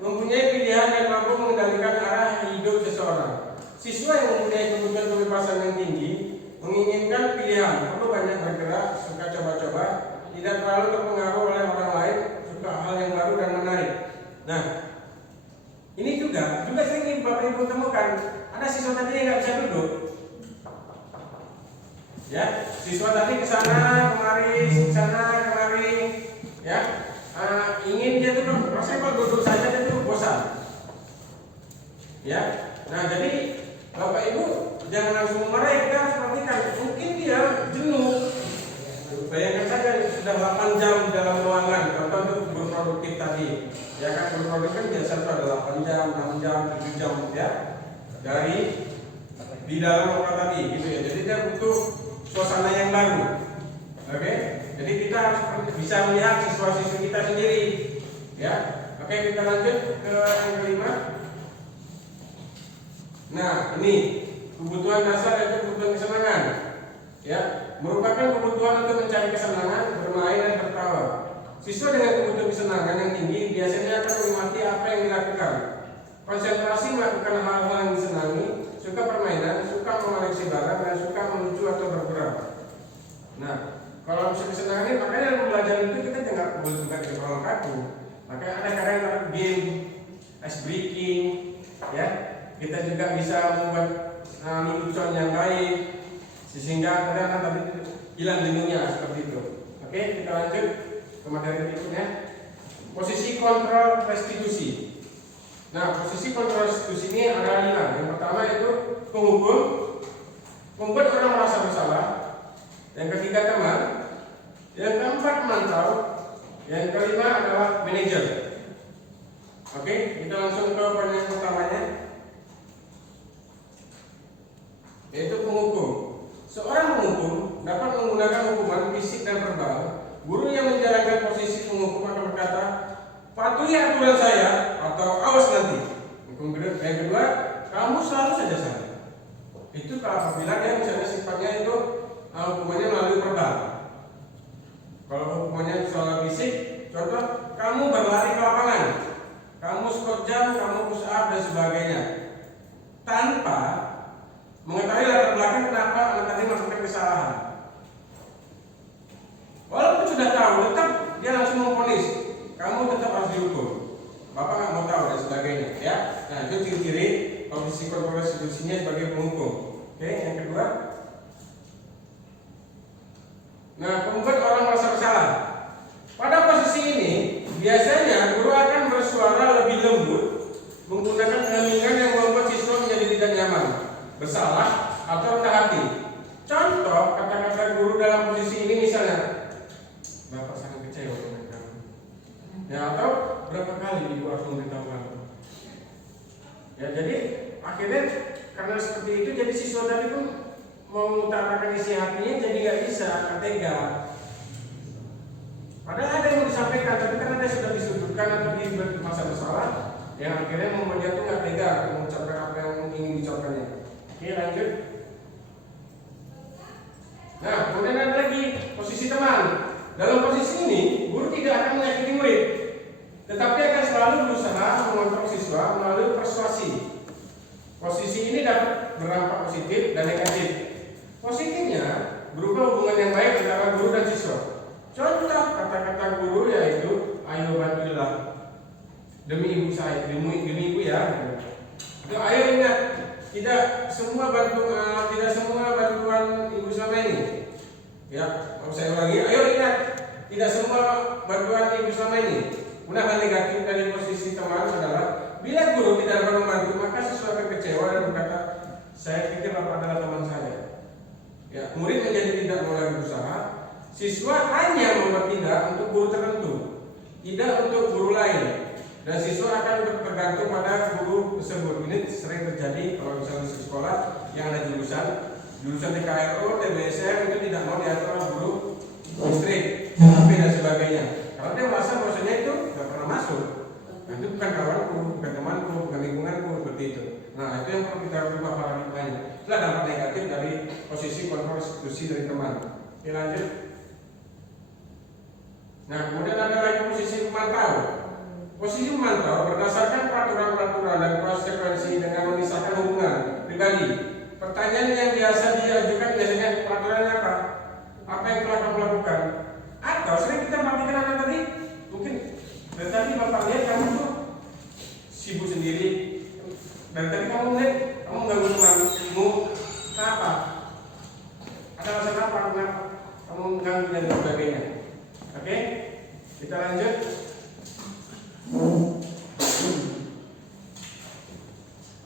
mempunyai pilihan dan mampu mengendalikan arah hidup seseorang. Siswa yang mempunyai kebutuhan kebebasan yang tinggi menginginkan pilihan, perlu banyak bergerak, suka coba-coba, tidak terlalu terpengaruh oleh orang lain, suka hal yang baru dan menarik. Nah, ini juga sering Bapak Ibu temukan ada siswa tadi yang nggak bisa duduk. Ya, siswa tadi ke sana kemari, ya, ingin dia tuh rasanya kalau duduk saja dia tuh bosan. Ya, nah jadi Bapak Ibu jangan langsung marah, kita harus perhatikan. Mungkin dia jenuh. Bayangkan saja sudah 8 jam dalam ruangan, contoh untuk berproduktif tadi. Ya kan, berproduktif kan biasa itu ada 8 jam, 6 jam, 7 jam ya. Dari di dalam ruangan tadi gitu ya. Jadi dia butuh suasana yang baru. Oke? Jadi kita harus bisa melihat siswa-siswi kita sendiri. Ya. Oke, kita lanjut ke yang kelima. Nah, ini kebutuhan dasar yaitu kebutuhan kesenangan. Ya, merupakan kebutuhan untuk mencari kesenangan, bermain dan tertawa. Siswa dengan kebutuhan kesenangan yang tinggi biasanya akan menikmati apa yang dilakukan. Konsentrasi melakukan hal-hal yang disenangi, suka permainan, suka mengoleksi barang, dan suka melucu atau bergerak. Nah, kalau bisa kesenangan, makanya dalam belajar itu kita nggak boleh juga terlalu kaku. Makanya ada kadang-kadang game, ice breaking, ya. Kita juga bisa membuat lelucon yang baik. sehingga kadang tadi hilang jenuhnya seperti itu. Oke, kita lanjut ke materi berikutnya. Posisi kontrol restitusi. Nah, posisi kontrol restitusi ini ada 5. Yang pertama itu penghukum, membuat orang merasa bersalah. Yang ketiga teman, yang keempat mantau, yang kelima adalah manajer. Oke, kita langsung ke poin yang pertamanya, yaitu penghukum. Seorang penghukum dapat menggunakan hukuman fisik dan verbal. Guru yang menjalankan posisi penghukum akan berkata, patuhi aturan saya atau awas nanti. Yang kedua, kamu selalu saja salah. Itu kalau apabila dia misalnya sifatnya itu hukumannya melalui verbal. Kalau hukumannya soal fisik, contoh kamu berlari ke lapangan, kamu squat jam, kamu push up dan sebagainya, tanpa mengetahui latar belakang kenapa anak tadi melakukan kesalahan. Walaupun sudah tahu, tetap dia langsung memvonis, kamu tetap harus dihukum. Bapak nggak mau tahu dan sebagainya, ya. Nah, itu ciri-ciri posisi kontrol restitusinya sebagai penghukum. Oke, yang kedua. Nah, membuat orang merasa bersalah. Pada posisi ini, biasanya guru akan bersuara lebih lembut, menggunakan heningan yang membuat siswa menjadi tidak nyaman, bersalah, atau rendah hati. Contoh kata-kata guru dalam posisi ini misalnya, Bapak sangat kecewa dengan kamu. Ya, atau berapa kali ibu harus memberitahu kamu. Ya, jadi akhirnya karena seperti itu, jadi siswa tadi pun mengutarakan isi hatinya jadi nggak bisa, tega. Padahal ada yang mau disampaikan, tapi karena dia sudah disudutkan atau diberi masa bersalah, yang akhirnya membuat dia tuh nggak tega mengucapkan apa yang ingin diucapkannya. Oke, lanjut. Nah, kemudian ada lagi posisi teman. Dalam posisi ini, guru tidak akan menyakiti murid, tetapi akan selalu berusaha mengontrol siswa melalui persuasi. Posisi ini dapat berdampak positif dan negatif. Positifnya berupa hubungan yang baik antara guru dan siswa. Contoh kata-kata guru yaitu, ayo bantulah demi ibu saya, demi ibu ya. Ayo ingat, tidak semua bantuan ibu selama ini. Ya, mau saya ulangi, ayo ingat, tidak semua bantuan ibu selama ini. Kemudian hal negatif dari posisi teman adalah bila guru tidak dapat membantu, maka siswa akan kecewa dan berkata, saya pikir Bapak adalah teman saya. Ya, murid menjadi tidak mau lagi berusaha. Siswa hanya bertindak untuk guru tertentu, tidak untuk guru lain. Dan siswa akan tergantung pada guru tersebut. Ini sering terjadi kalau misalnya di sekolah yang ada jurusan TKRO, TBSM itu tidak mau diatur oleh guru listrik, HP dan sebagainya. Karena dia merasa bahwasanya itu tidak pernah masuk. Nah, itu bukan kawanku, bukan temanku, bukan lingkunganku, seperti itu. Nah, itu yang perlu kita rubah paradigmanya. Itulah dampak negatif dari posisi kontrol restitusi dari teman. Oke, lanjut. Nah, kemudian ada lagi posisi pemantau. Posisi pemantau berdasarkan peraturan-peraturan dan konsekuensi dengan memisahkan hubungan pribadi. Pertanyaan yang biasa diajukan biasanya, peraturannya apa? Apa yang telah kamu lakukan? Atau sering kita perhatikan anak tadi, mungkin dari tadi Bapak lihat kamu tuh sibuk sendiri. Dari tadi kamu lihat kamu mengganggu temanmu, kenapa? Ada alasan apa? Kenapa kamu mengganggu dan sebagainya? Oke, kita lanjut.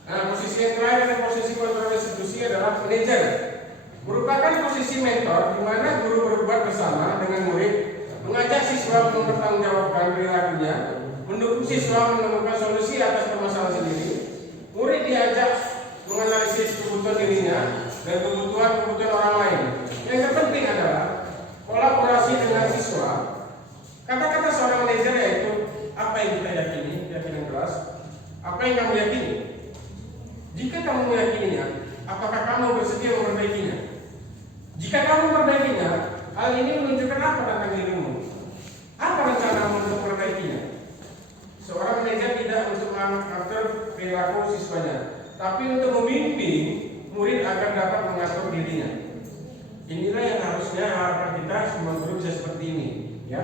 Nah, posisi yang terakhir dan posisi kontrol restitusi adalah manajer. Merupakan posisi mentor di mana guru berbuat bersama dengan murid, mengajak siswa mempertanggungjawabkan perilakunya, mendukung siswa menemukan solusi atas permasalahan sendiri. Murid diajak menganalisis kebutuhan dirinya dan kebutuhan orang lain. Yang terpenting adalah kolaborasi dengan siswa. Kata-kata seorang manajer yaitu, apa yang kita yakini, keyakinan kelas, apa yang kamu yakini. Jika kamu meyakininya, apakah kamu bersedia memperbaikinya? Jika kamu memperbaikinya, hal ini menunjukkan apa tentang dirimu? Apa rencanamu untuk memperbaikinya? Seorang manajer tidak untuk mengatur perilaku siswanya, tapi untuk membimbing murid agar dapat mengatur dirinya. Inilah yang harusnya harapan kita semua guru bisa seperti ini, ya.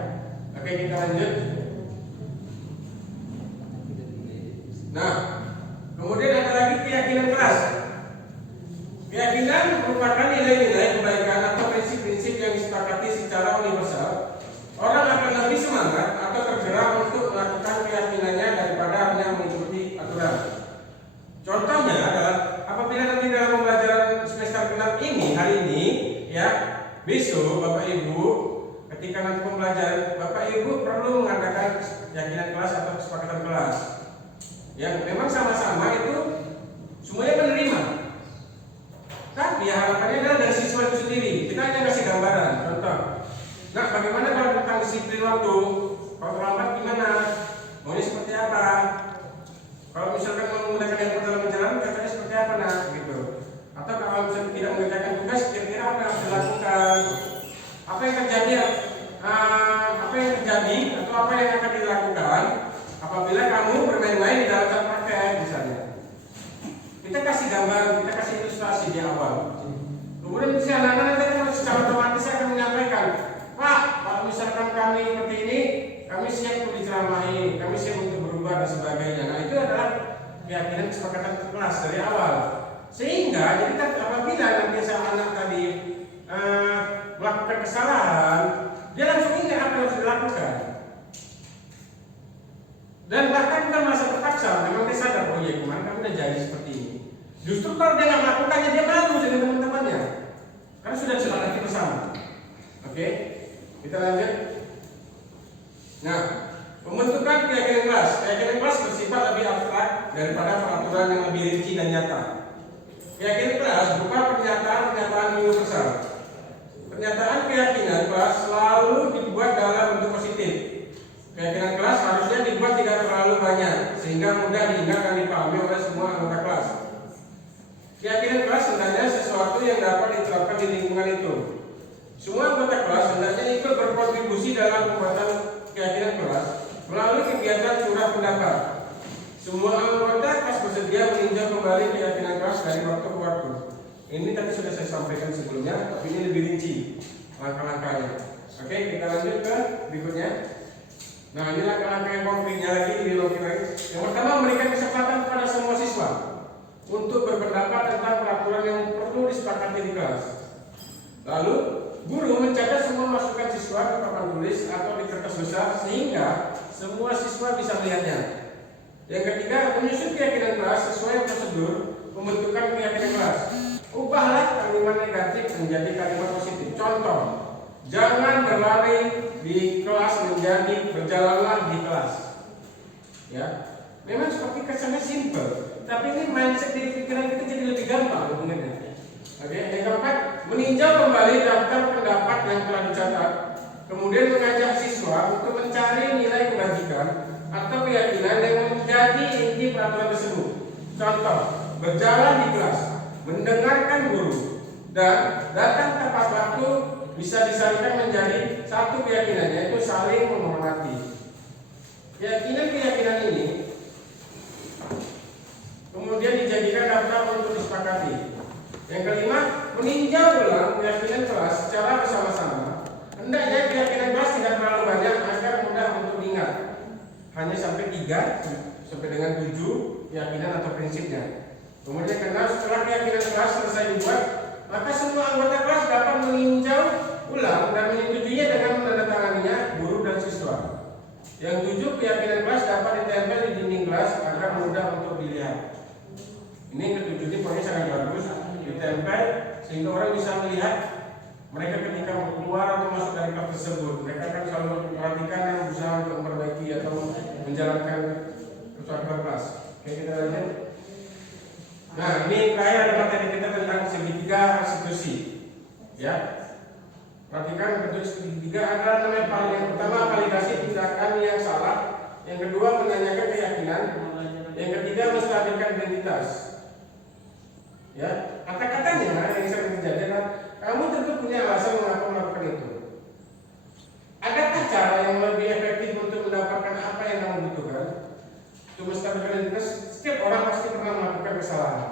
Oke, kita lanjut. Nah, kemudian ada lagi keyakinan kelas. Keyakinan merupakan nilai-nilai secara universal, orang akan lebih semangat atau tergerak untuk melakukan keyakinannya daripada hanya mengikuti aturan. Contohnya adalah apabila nanti dalam pembelajaran semester genap ini hari ini, ya, besok Bapak Ibu ketika nanti pembelajaran Bapak Ibu perlu mengadakan keyakinan kelas atau kesepakatan kelas. Yang memang sama-sama itu semuanya menerima. Tapi harapannya adalah dari siswa itu sendiri. Kita hanya kasih gambaran, contoh. Nah, bagaimana kalau tentang disiplin waktu? Kalau terlambat gimana? Maunya seperti apa? Kalau misalkan mau menggunakan handphone dalam perjalanan, katanya seperti apa nak? Gitu. Atau kalau misalkan tidak mengerjakan tugas, kira-kira apa yang harus dilakukan? Apa yang terjadi? Atau apa yang akan dilakukan apabila kamu bermain-main di dalam saat praktek misalnya? Kita kasih gambar, kita kasih ilustrasi di awal. Kemudian si anak-anak nanti secara otomatis akan menyampaikan, Pak, kalau misalkan kami seperti ini, kami siap untuk diceramahi, kami siap untuk berubah dan sebagainya. Nah, itu adalah keyakinan kesepakatan kelas dari awal. Sehingga jadi apabila nanti sang anak tadi melakukan kesalahan, dia langsung ingat apa yang harus dilakukan. Dan bahkan bukan merasa terpaksa, memang dia sadar, oh iya kemarin kami udah jadi seperti ini. Justru kalau dia nggak melakukannya, dia malu dengan teman-temannya, karena sudah disepakati bersama. Oke, kita lanjut. Nah, pembentukan keyakinan kelas. Keyakinan kelas bersifat lebih abstrak daripada peraturan yang lebih rinci dan nyata. Keyakinan kelas berupa pernyataan universal. Pernyataan keyakinan kelas selalu dibuat dalam bentuk positif. Keyakinan kelas harusnya dibuat tidak terlalu banyak sehingga mudah diingat dan dipahami oleh semua anggota kelas. Keyakinan kelas sebenarnya sesuatu yang dapat diterapkan di lingkungan itu. Semua anggota kelas hendaknya ikut berkontribusi dalam pembuatan keyakinan kelas melalui kegiatan curah pendapat. Semua anggota kelas bersedia meninjau kembali keyakinan kelas dari waktu ke waktu. Ini tadi sudah saya sampaikan sebelumnya, tapi ini lebih rinci langkah-langkahnya. Oke, kita lanjut ke berikutnya. Nah, ini langkah-langkah yang konkretnya lagi di lagi. Yang pertama, memberikan kesempatan kepada semua siswa untuk berpendapat tentang peraturan yang perlu disepakati di kelas. Lalu, guru mencatat semua masukan siswa ke papan tulis atau di kertas besar sehingga semua siswa bisa melihatnya. Yang ketiga, menyusun keyakinan kelas sesuai prosedur pembentukan keyakinan kelas. Ubahlah kalimat negatif menjadi kalimat positif. Contoh, jangan berlari di kelas menjadi berjalanlah di kelas. Ya, memang seperti kesannya simple, tapi ini mindset di pikiran kita jadi lebih gampang sebenarnya. Oke, yang keempat, meninjau kembali daftar pendapat yang telah dicatat, kemudian mengajak siswa untuk mencari nilai kebajikan atau keyakinan yang menjadi inti peraturan tersebut. Contoh, berjalan di kelas, mendengarkan guru, dan datang tepat waktu bisa disatukan menjadi satu keyakinan, yaitu saling menghormati. Keyakinan ini kemudian dijadikan daftar untuk disepakati. Yang kelima, meninjau ulang keyakinan kelas secara bersama-sama. Hendaknya keyakinan kelas tidak terlalu banyak agar mudah untuk diingat. Hanya sampai 3 sampai dengan 7 keyakinan atau prinsipnya. Kemudian karena setelah keyakinan kelas selesai dibuat, maka semua anggota kelas dapat meninjau ulang dan menyetujuinya dengan menandatanganinya guru dan siswa. Yang 7, keyakinan kelas dapat ditempel di dinding kelas agar mudah untuk dilihat. Ini yang ke-7 ini pokoknya sangat bagus, ditempel sehingga orang bisa melihat mereka ketika keluar atau masuk dari kelas tersebut. Mereka akan selalu memperhatikan dan berusaha untuk memperbaiki atau menjalankan kesuatu kelas. Oke, kita lanjut. Nah, ini terakhir ada materi kita tentang segitiga eksekusi. Ya, perhatikan bentuk segitiga adalah yang pertama validasi tindakan yang salah, yang kedua menanyakan keyakinan, yang ketiga menstabilkan identitas. Ya, kata-katanya yang sering terjadi adalah kamu tentu punya alasan mengapa melakukan itu. Adakah cara yang lebih efektif untuk mendapatkan apa yang kamu butuhkan? Untuk menstabilkan identitas, setiap orang pasti pernah melakukan kesalahan.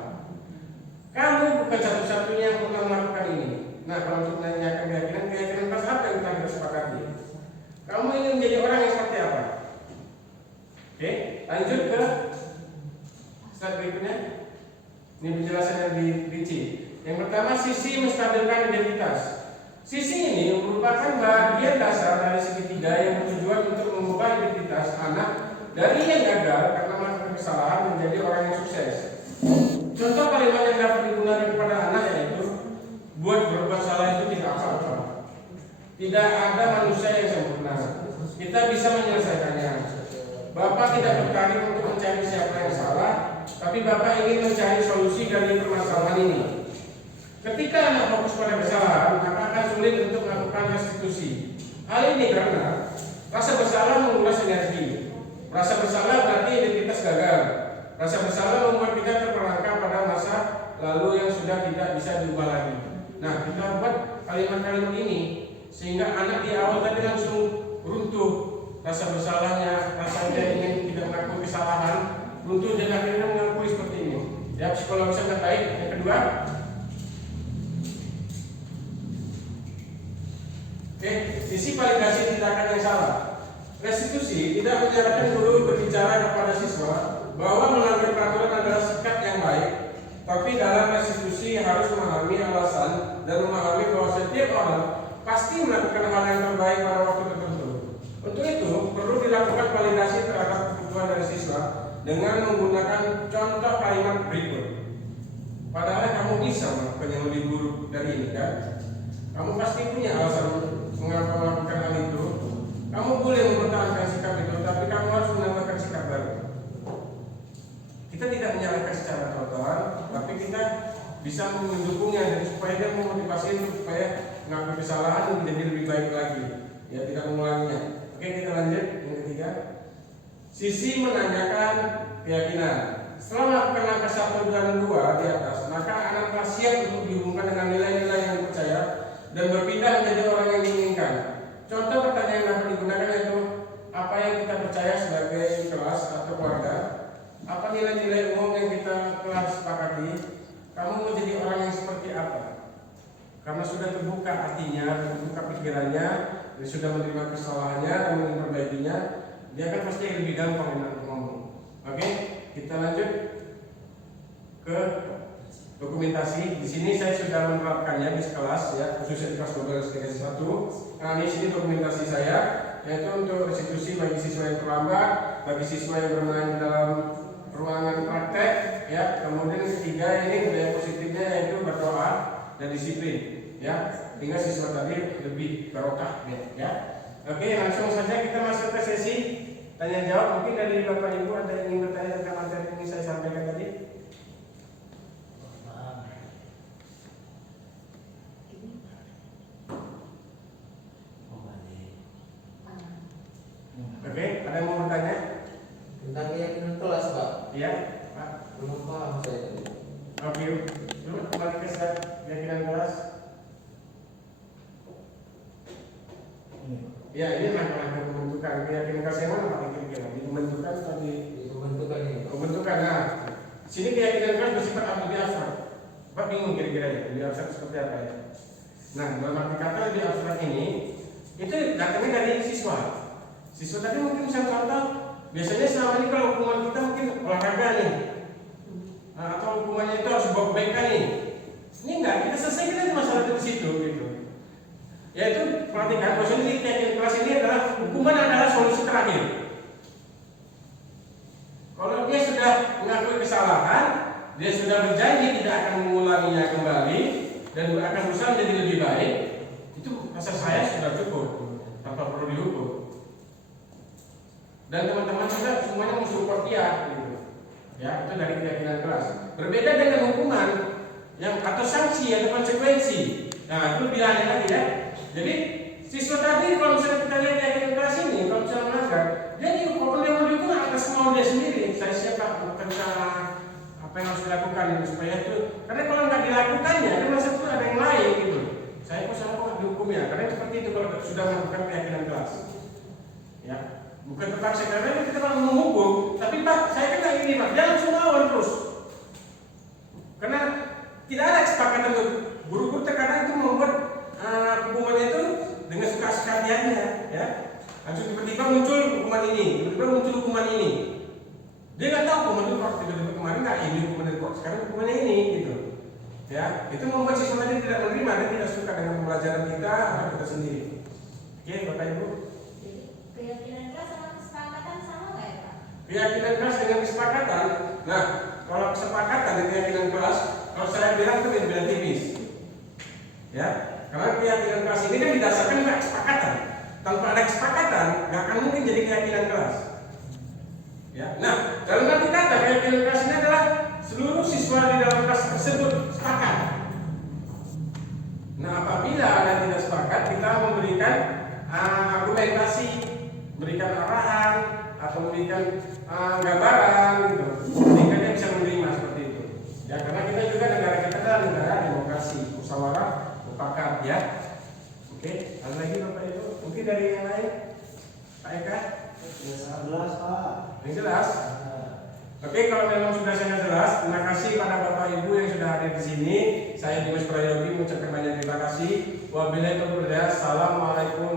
Kamu bukan satu-satunya yang pernah melakukan ini. Nah, kalau untuk menanyakan keyakinan kelas apa yang telah kita sepakati? Kamu ingin menjadi orang yang seperti apa? Oke, lanjut ke slide berikutnya. Ini penjelasan yang rinci. Yang pertama, sisi menstabilkan identitas. Sisi ini merupakan bagian dasar dari segitiga yang bertujuan untuk mengubah identitas anak dari yang gagal karena melakukan kesalahan menjadi orang yang sukses. Contoh kalimat yang dapat digunakan kepada anak yaitu buat berbuat salah itu tidak apa-apa. Tidak ada manusia yang sempurna. Kita bisa menyelesaikannya. Bapak tidak tertarik untuk mencari siapa yang salah, tapi Bapak ingin mencari solusi dari permasalahan ini. Ketika anak fokus pada kesalahan, maka akan sulit untuk melakukan restitusi. Hal ini karena rasa bersalah menguras energi. Rasa bersalah berarti identitas gagal. Rasa bersalah membuat kita terperangkap pada masa lalu yang sudah tidak bisa diubah lagi. Nah, kita buat kalimat-kalimat ini sehingga anak di awal tadi langsung runtuh rasa bersalahnya, rasanya ingin tidak mengakui kesalahan, runtuh dan akhirnya mengakui seperti ini. Ya, psikologis sangat baik. Yang kedua, sisi validasi tindakan yang salah. Restitusi tidak menyarankan guru berbicara kepada siswa bahwa melanggar peraturan adalah sikap yang baik, tapi dalam restitusi harus memahami alasan dan memahami bahwa setiap orang pasti melakukan hal yang terbaik pada waktu tertentu. Untuk itu, perlu dilakukan validasi terhadap kebutuhan dari siswa dengan menggunakan contoh kalimat berikut. Padahal kamu bisa melakukan yang lebih buruk dari ini, kan? Kamu pasti punya alasan mengapa melakukan hal itu. Kamu boleh mempertahankan sikap itu, tapi kamu harus menambahkan sikap baru. Kita tidak menyalahkan secara total, tapi kita bisa mendukungnya dan supaya dia memotivasi supaya mengakui kesalahan menjadi lebih baik lagi, ya tidak mengulanginya. Oke, kita lanjut yang ketiga. Sisi menanyakan keyakinan. Setelah melakukan langkah 1 dan 2 di atas, maka anak telah siap untuk dihubungkan dengan nilai-nilai yang dipercaya dan berpindah menjadi orang yang diinginkan. Contoh pertanyaan yang dapat digunakan yaitu apa yang kita percaya sebagai kelas atau keluarga, apa nilai-nilai umum yang kita telah sepakati, kamu mau jadi orang yang seperti apa? Karena sudah terbuka hatinya, terbuka pikirannya, dia sudah menerima kesalahannya dan memperbaikinya, dia akan pasti lebih gampang untuk ngomong. Oke, kita lanjut ke dokumentasi. Di sini saya sudah menerapkannya di kelas, ya, khususnya di kelas 12/1. Nah, di sini dokumentasi saya, yaitu untuk restitusi bagi siswa yang terlambat, bagi siswa yang bermain dalam ruangan praktek, ya. Kemudian ketiga ini budaya positifnya yaitu berdoa dan disiplin, ya, hingga siswa tadi lebih barokah, ya. Oke, langsung saja kita masuk ke sesi tanya jawab. Mungkin dari Bapak Ibu ada yang ingin bertanya tentang materi yang ingin saya sampaikan tadi? Oke, ada yang mau bertanya? Tentang keyakinan kelas, Pak. Iya, Pak. Belum paham saya tadi. Oke, dulu kembali ke slide keyakinan kelas. Ya, ini langkah-langkah pembentukan keyakinan kelas yang mana Pak kira-kira? Di pembentukan atau di Pembentukan ini. pembentukan? Nah, sini keyakinan kelas bersifat lebih abstrak. Pak bingung kira-kira ya, lebih abstrak seperti apa ya? Nah, dalam arti kata lebih abstrak ini, itu datangnya dari siswa. Siswa tadi mungkin bisa contoh, biasanya selama ini kalau hukuman kita mungkin olahraga nih, atau hukumannya itu harus bawa kebaikan nih. Ini enggak, kita selesaikan aja masalah itu di situ gitu. Yaitu perhatikan, maksudnya di keyakinan kelas ini adalah hukuman adalah solusi terakhir. Kalau dia sudah mengakui kesalahan, dia sudah berjanji tidak akan mengulanginya kembali dan akan berusaha menjadi lebih baik, itu rasa saya sudah cukup tanpa perlu dihukum. Dan teman-teman juga semuanya mensupport dia gitu. Ya, itu dari keyakinan kelas. Berbeda dengan hukuman yang atau sanksi atau konsekuensi. Nah, itu pilihannya lagi ya. Jadi siswa tadi kalau misalnya kita lihat keyakinan kelas ini, kalau misalnya melanggar, dia dihukum, dia mau dihukum atas kemauan dia sendiri. Saya siap bukan apa yang harus dilakukan supaya itu. Karena kalau nggak dilakukannya, dia merasa itu ada yang lain gitu. Saya kok salah dihukumnya. Karena seperti itu kalau sudah melakukan keyakinan kelas. Ya. Bukan terpaksa karena kita mau menghukum, tapi Pak, saya kan nggak ini Pak, dia langsung lawan terus. Karena tidak ada kesepakatan untuk guru-guru terkadang itu membuat hukumannya itu dengan suka-suka hatinya, ya. Langsung tiba-tiba muncul hukuman ini, tiba-tiba muncul hukuman ini. Dia nggak tahu hukuman itu kok tiba-tiba kemarin nggak ini hukuman itu kok sekarang hukumannya ini, gitu. Ya, itu membuat siswa tadi tidak menerima dan tidak suka dengan pembelajaran kita atau kita sendiri. Oke, Bapak Ibu. Jadi keyakinan kelas sama kesepakatan sama nggak ya Pak? Keyakinan kelas dengan kesepakatan. Nah, kalau kesepakatan dan keyakinan kelas, kalau saya bilang itu beda tipis. Ya, karena keyakinan kelas ini kan didasarkan pada kesepakatan. Tanpa ada kesepakatan, nggak akan mungkin jadi keyakinan kelas. Ya, nah dalam arti kata keyakinan kelas ini adalah seluruh siswa di dalam kelas tersebut sepakat. Nah, apabila ada yang tidak sepakat, kita memberikan argumentasi, memberikan arahan atau memberikan gambaran, gitu, sehingga dia bisa menerima seperti itu. Ya, karena kita juga negara kita adalah negara demokrasi, musyawarah mufakat, ya. Oke, ada lagi Bapak Ibu? Mungkin dari yang lain, Pak Eka? Jelas Pak. Yang jelas? Oke, kalau memang sudah sangat jelas, terima kasih pada Bapak Ibu yang sudah hadir di sini. Saya Dimas Prayogi mengucapkan banyak terima kasih. Wabillahi taufiq wal hidayah. Assalamualaikum